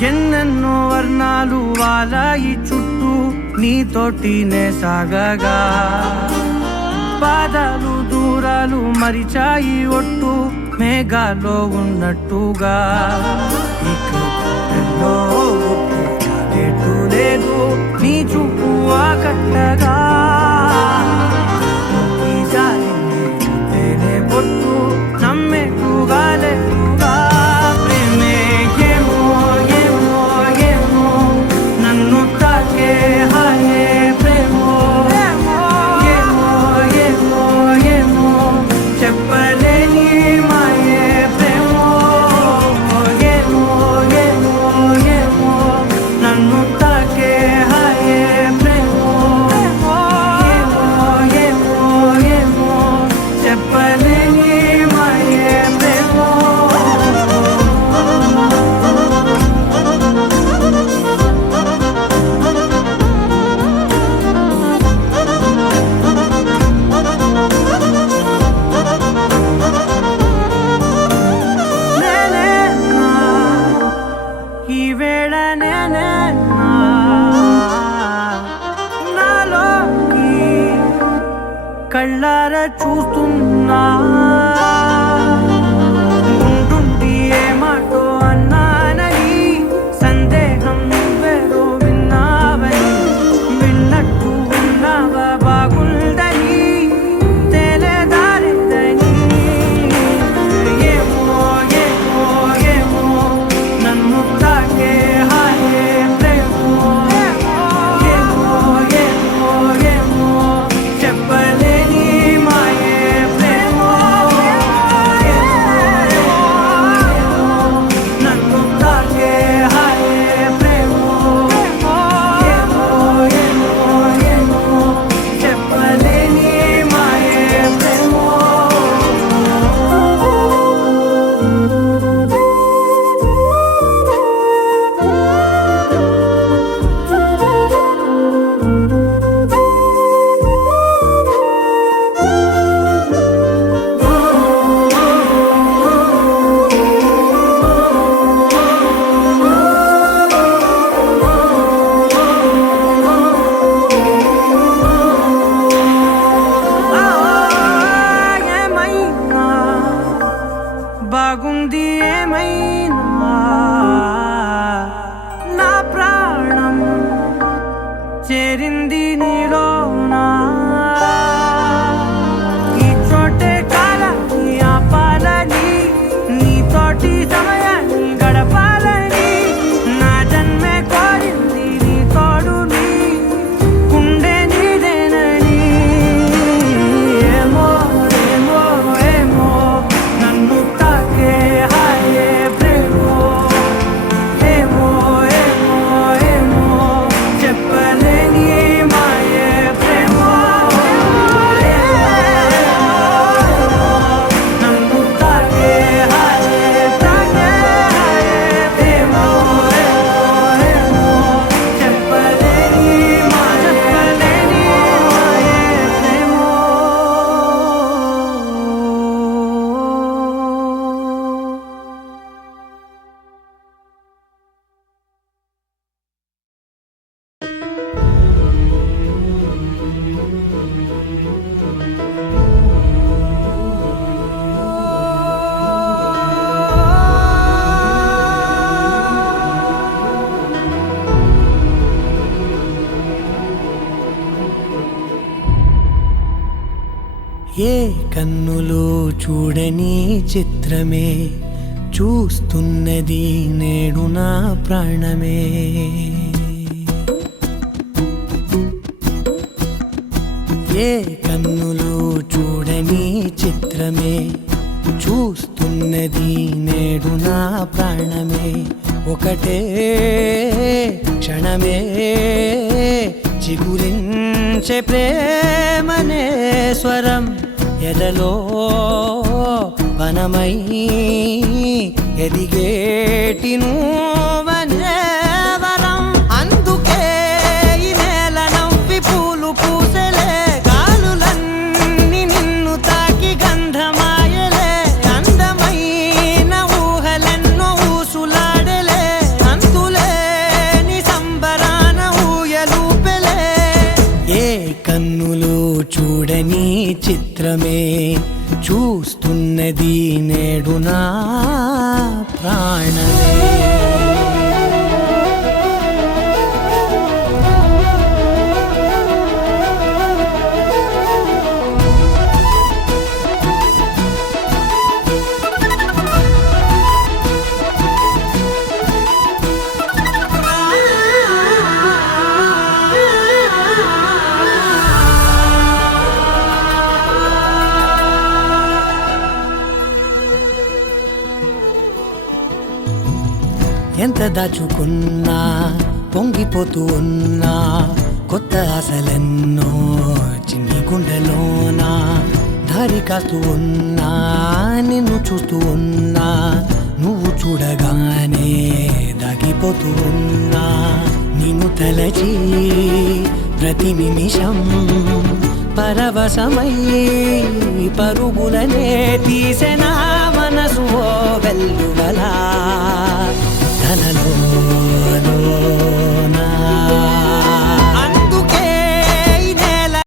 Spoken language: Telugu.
ఎన్నెన్నో వర్ణాలు వాలాయి చుట్టూ నీతోటినే సాగగా పాదాలు దూరాలు మరిచాయి ఒట్టు మేఘాలో ఉన్నట్టుగా లేదు నీ చూపు ఆకట్టగా పొట్టు నమ్మేట్టుగా లేదుగా ప్రేమే ఏమో ఏమో ఏమో నన్ను తాకే హాయే ప్రేమో ఏమో ఏమో ఏమో చెప్పలేని మాయే ప్రేమో ఏమో ఏమో ఏమో నన్ను తాకే హాయే ప్రేమో ఏమో ఏమో ఏమో చెప్పలేని కళ్ళారా చూస్తున్నా ఉంటుండి ఏమాటో అన్నానని సందేహం నువ్వేదో విన్నావని విన్నట్టు ఉన్నావా బాగుందని తెలియదారిదని ఏమో ఏమో ఏమో నన్ను తాకే హాయే ప్రేమో ఏమో ఏమో ఏమో చెప్పలే బాగుంది ఏమైనా నా ప్రాణం చేరింది నీలోనా ఈ చోటే కాలాన్ని ఆపాలని నీతోటి సమయాన్ని గడపాలని నా జన్మే కోరింది నీ తోడుని గుండె నీదేనని ఏమో ఏమో ఏమో నన్ను తాకే హాయే ప్రేమో ఏమో ఏమో ఏమో చెప్పలేని మాయే ప్రేమో నన్ను తాకే హాయే ప్రేమో ఏమో చెప్పలేని మాయే ప్రేమో. ఏ కన్నులు చూడని చిత్రమే చూస్తున్నది నేడు నా ప్రాణమే ఏ కన్నులు చూడని చిత్రమే చూస్తున్నది నేడు నా ప్రాణమే ఒకటే క్షణమే చిగురించే ప్రేమనే స్వరం ఎదలో వనమై ఎదిగేటి నువ్వనే వరం అందుకే ఈ నేల నవ్వి పూలు పూసెలే గాలులన్నీ నిన్ను తాకి గంధమాయలే అందమైన ఊహలెన్నో ఊసులాడలే అంతులే చూడని చిత్రమే చూస్తున్నది నేడు నా ప్రాణమే. ఎంత దాచుకున్నా పొంగిపోతూ ఉన్నా కొత్త ఆశలెన్నో చిన్ని గుండెలోనా దారి కాస్తూ ఉన్నా నిన్ను చూస్తూ ఉన్నా నువ్వు చూడగానే దాగిపోతూ ఉన్నా నిన్ను తలచి ప్రతి నిమిషం పరవశమై పరుగులనే తీసెనా